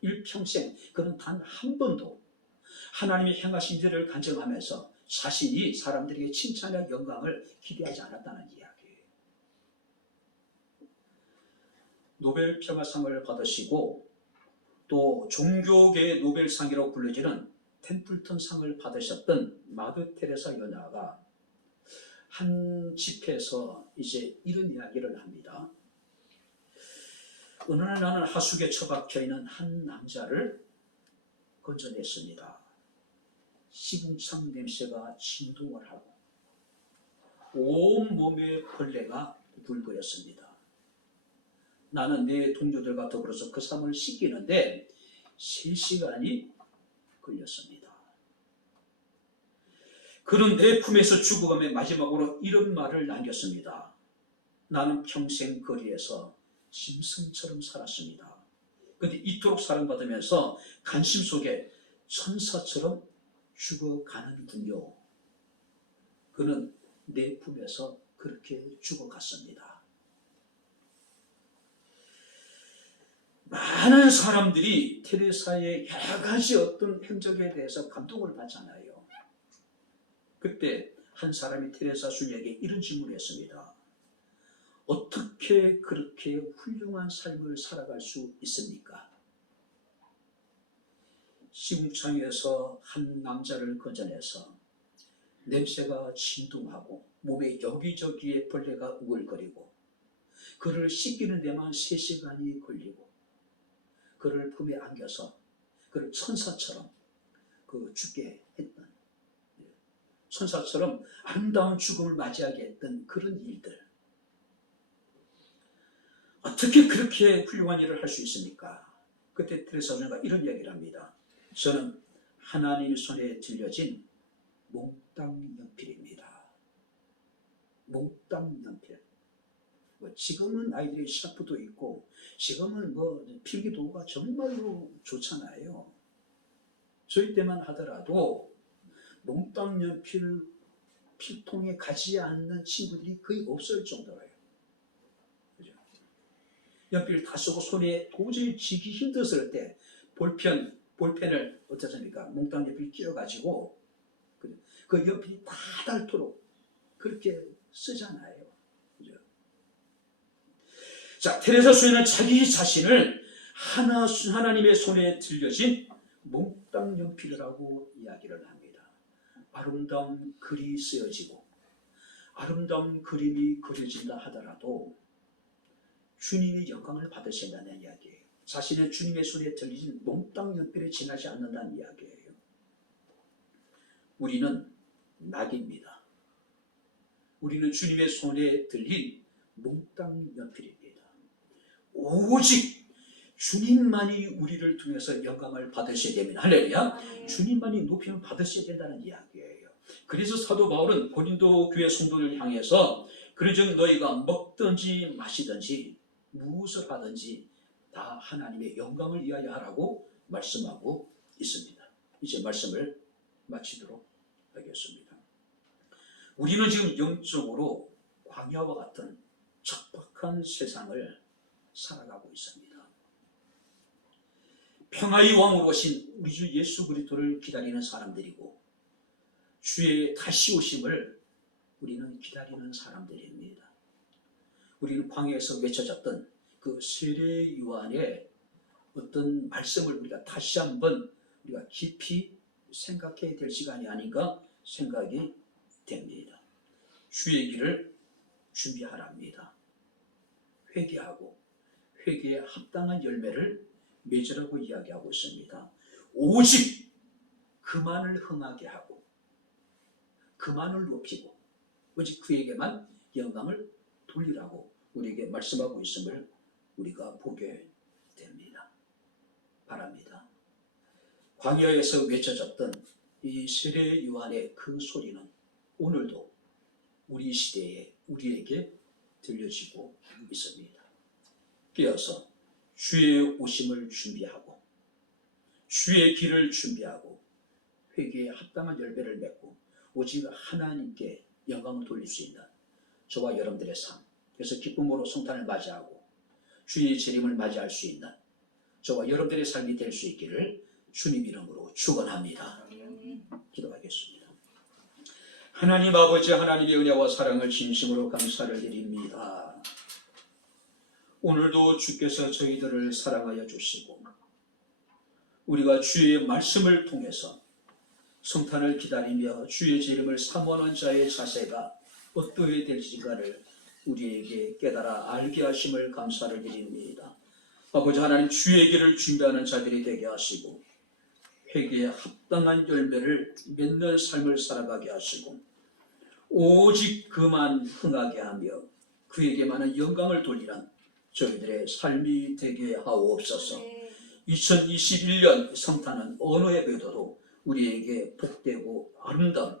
일평생 그는 단 한 번도 하나님이 행하신 일을 간증하면서 자신이 사람들에게 칭찬과 영광을 기대하지 않았다는 이야기예요. 노벨 평화상을 받으시고 또 종교계의 노벨상이라고 불려지는 템플턴 상을 받으셨던 마더 테레사 여녀가 한 집회에서 이제 이런 이야기를 합니다. 어느 날 나는 하숙에 처박혀 있는 한 남자를 건져냈습니다. 시궁창 냄새가 진동을 하고 온 몸에 벌레가 물들었습니다. 나는 내 동료들과 더불어서 그 사람을 씻기는데 3시간이 걸렸습니다. 그는 내 품에서 죽어가며 마지막으로 이런 말을 남겼습니다. 나는 평생 거리에서 짐승처럼 살았습니다. 그런데 이토록 사랑받으면서 관심 속에 천사처럼 죽어가는군요. 그는 내 품에서 그렇게 죽어갔습니다. 많은 사람들이 테레사의 여러 가지 어떤 행적에 대해서 감동을 받잖아요. 그때 한 사람이 테레사 수녀에게 이런 질문을 했습니다. 어떻게 그렇게 훌륭한 삶을 살아갈 수 있습니까? 시궁창에서 한 남자를 건져내서 냄새가 진동하고 몸에 여기저기에 벌레가 우글거리고 그를 씻기는 데만 3시간이 걸리고 그를 품에 안겨서 그를 천사처럼 죽게 했던, 천사처럼 아름다운 죽음을 맞이하게 했던 그런 일들, 어떻게 그렇게 훌륭한 일을 할 수 있습니까? 그때 테레사 선녀가 이런 이야기를 합니다. 저는 하나님의 손에 들려진 몽땅 연필입니다. 몽땅 연필. 지금은 아이들이 샤프도 있고 지금은 필기도구가 정말로 좋잖아요. 저희 때만 하더라도 몽땅 연필 필통에 가지 않는 친구들이 거의 없을 정도예요. 그죠? 연필을 다 쓰고 손에 도저히 쥐기 힘들었을 때 볼펜을 어떻습니까? 몽땅 연필 끼워가지고 그 연필이 다 닳도록 그렇게 쓰잖아요. 그죠? 자, 테레사 수녀는 자기 자신을 하나님의 손에 들려진 몽땅 연필이라고 이야기를 합니다. 아름다운 글이 쓰여지고 아름다운 그림이 그려진다 하더라도 주님의 영광을 받으셔야 한다는 이야기예요. 자신의 주님의 손에 들리진 몽땅 연필에 지나지 않는다는 이야기예요. 우리는 낙입니다. 우리는 주님의 손에 들린 몽땅 연필입니다. 오직 주님만이 우리를 통해서 영광을 받으셔야 됩니다. 할렐루야. 주님만이 높임을 받으셔야 된다는 이야기예요. 그래서 사도 바울은 고린도 교회 성도를 향해서 그러즉 너희가 먹든지 마시든지 무엇을 하든지 다 하나님의 영광을 위하여 하라고 말씀하고 있습니다. 이제 말씀을 마치도록 하겠습니다. 우리는 지금 영적으로 광야와 같은 척박한 세상을 살아가고 있습니다. 평화의 왕으로 오신 우리 주 예수 그리스도를 기다리는 사람들이고 주의 다시 오심을 우리는 기다리는 사람들입니다. 우리는 광야에서 외쳐졌던 그 세례 요한의 어떤 말씀을 우리가 다시 한번 우리가 깊이 생각해야 될 시간이 아닌가 생각이 됩니다. 주의 길을 준비하랍니다. 회개하고 회개에 합당한 열매를 맺으라고 이야기하고 있습니다. 오직 그만을 흥하게 하고 그만을 높이고 오직 그에게만 영광을 돌리라고 우리에게 말씀하고 있음을 우리가 보게 됩니다. 바랍니다. 광야에서 외쳐졌던 이 세례 요한의 그 소리는 오늘도 우리 시대에 우리에게 들려지고 있습니다. 깨어서 주의 오심을 준비하고 주의 길을 준비하고 회개에 합당한 열매를 맺고 오직 하나님께 영광을 돌릴 수 있는 저와 여러분들의 삶, 그래서 기쁨으로 성탄을 맞이하고 주의 재림을 맞이할 수 있는 저와 여러분들의 삶이 될 수 있기를 주님 이름으로 축원합니다. 기도하겠습니다. 하나님 아버지, 하나님의 은혜와 사랑을 진심으로 감사를 드립니다. 오늘도 주께서 저희들을 사랑하여 주시고 우리가 주의 말씀을 통해서 성탄을 기다리며 주의 재림을 사모하는 자의 자세가 어떠해야 될지가를 우리에게 깨달아 알게 하심을 감사를 드립니다. 아버지 하나님, 주의 길을 준비하는 자들이 되게 하시고 회개에 합당한 열매를 맺는 삶을 살아가게 하시고 오직 그만 흥하게 하며 그에게만은 영광을 돌리는 저희들의 삶이 되게 하옵소서. 2021년 성탄은 어느 해에도 우리에게 복되고 아름다운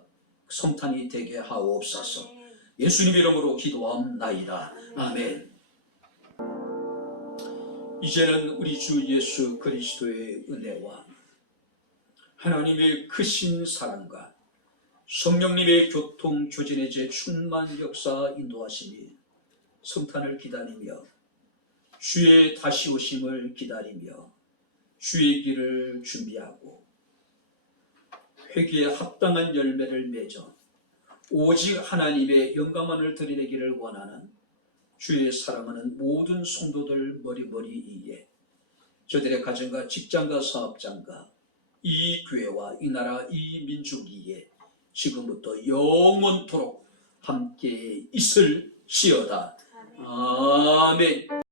성탄이 되게 하옵소서. 예수님 이름으로 기도함나이다. 아멘. 이제는 우리 주 예수 그리스도의 은혜와 하나님의 크신 사랑과 성령님의 교통 교진의 제 충만 역사 인도하심이 성탄을 기다리며 주의 다시 오심을 기다리며 주의 길을 준비하고 회개에 합당한 열매를 맺어 오직 하나님의 영광만을 드러내기를 원하는 주의 사랑하는 모든 성도들 머리머리 위에 저들의 가정과 직장과 사업장과 이 교회와 이 나라 이 민족 위에 지금부터 영원토록 함께 있을지어다. 아멘.